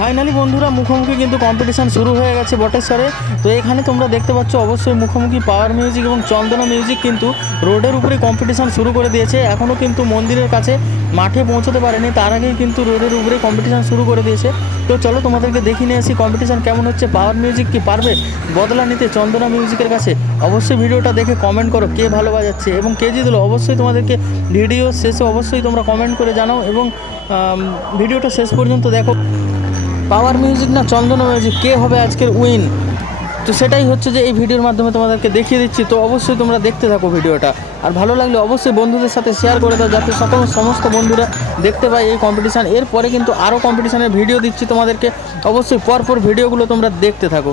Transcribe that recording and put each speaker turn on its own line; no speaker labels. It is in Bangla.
ফাইনালি বন্ধুরা, মুখোমুখি কিন্তু কম্পিটিশান শুরু হয়ে গেছে বটেশ্বরে। তো এখানে তোমরা দেখতে পাচ্ছ, অবশ্যই মুখোমুখি পাওয়ার মিউজিক এবং চন্দনা মিউজিক কিন্তু রোডের উপরে কম্পিটিশান শুরু করে দিয়েছে। এখনও কিন্তু মন্দিরের কাছে মাঠে পৌঁছতে পারেনি, তার আগেই কিন্তু রোডের উপরে কম্পিটিশান শুরু করে দিয়েছে। তো চলো, তোমাদেরকে দেখি নিয়ে আসি কম্পিটিশান কেমন হচ্ছে পাওয়ার মিউজিক কি পারবে বদলা নিতে চন্দনা মিউজিকের কাছে। অবশ্যই ভিডিওটা দেখে কমেন্ট করো কে ভালো বাজাচ্ছে এবং কে জিতলো। অবশ্যই তোমাদেরকে ভিডিও শেষে অবশ্যই তোমরা কমেন্ট করে জানাও এবং ভিডিওটা শেষ পর্যন্ত দেখো। পাওয়ার মিউজিক না চন্দন মিউজিক কে হবে আজকের উইন তো সেটাই হচ্ছে যে এই ভিডিওর মাধ্যমে তোমাদেরকে দেখিয়ে দিচ্ছি, তো অবশ্যই তোমরা দেখতে থাকো ভিডিওটা। আর ভালো লাগলে অবশ্যই বন্ধুদের সাথে শেয়ার করে দাও, যাতে সকল সমস্ত বন্ধুরা দেখতে পায় এই কম্পিটিশান এরপরে কিন্তু আরও কম্পিটিশানের ভিডিও দিচ্ছি তোমাদেরকে। অবশ্যই পরপর ভিডিওগুলো তোমরা দেখতে থাকো।